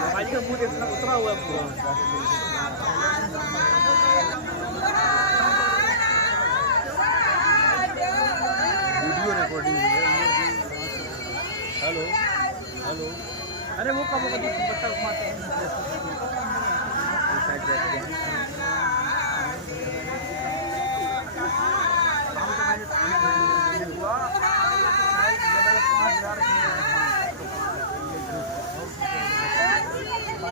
Mobile का मुंह देखना उतरा हुआ पूरा। Video recording. हेलो हेलो, अरे वो कब होगा? बच्चा घुमाते हैं।